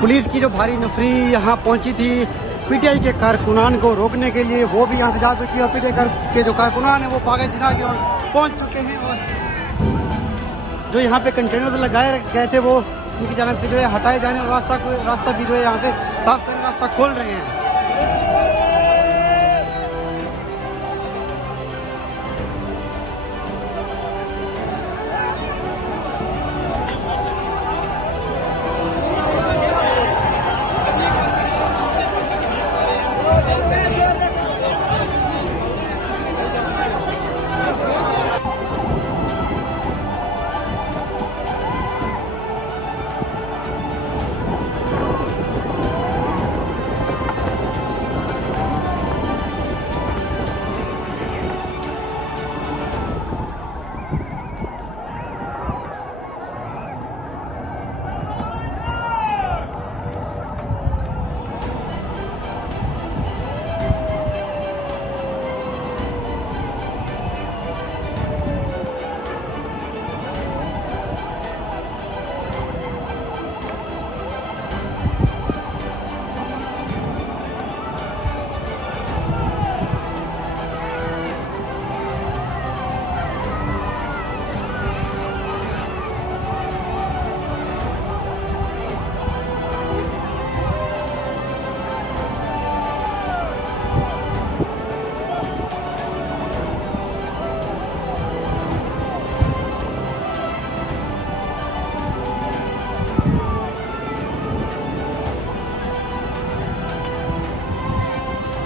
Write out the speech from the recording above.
Police की जो भारी नफरी यहाँ पहुंची थी पीटीआई के कारकुनान को रोकने के लिए, वो भी यहाँ से जा चुकी है और पीटीआई के जो कारकुनान है वो बाग-ए-जिन्नाह की ओर पहुंच चुके हैं और जो यहाँ पे कंटेनर लगाए गए थे वो उनकी जानब से जो है हटाए जाने और रास्ता भी जो है यहाँ से साफ करने रास्ता खोल रहे हैं।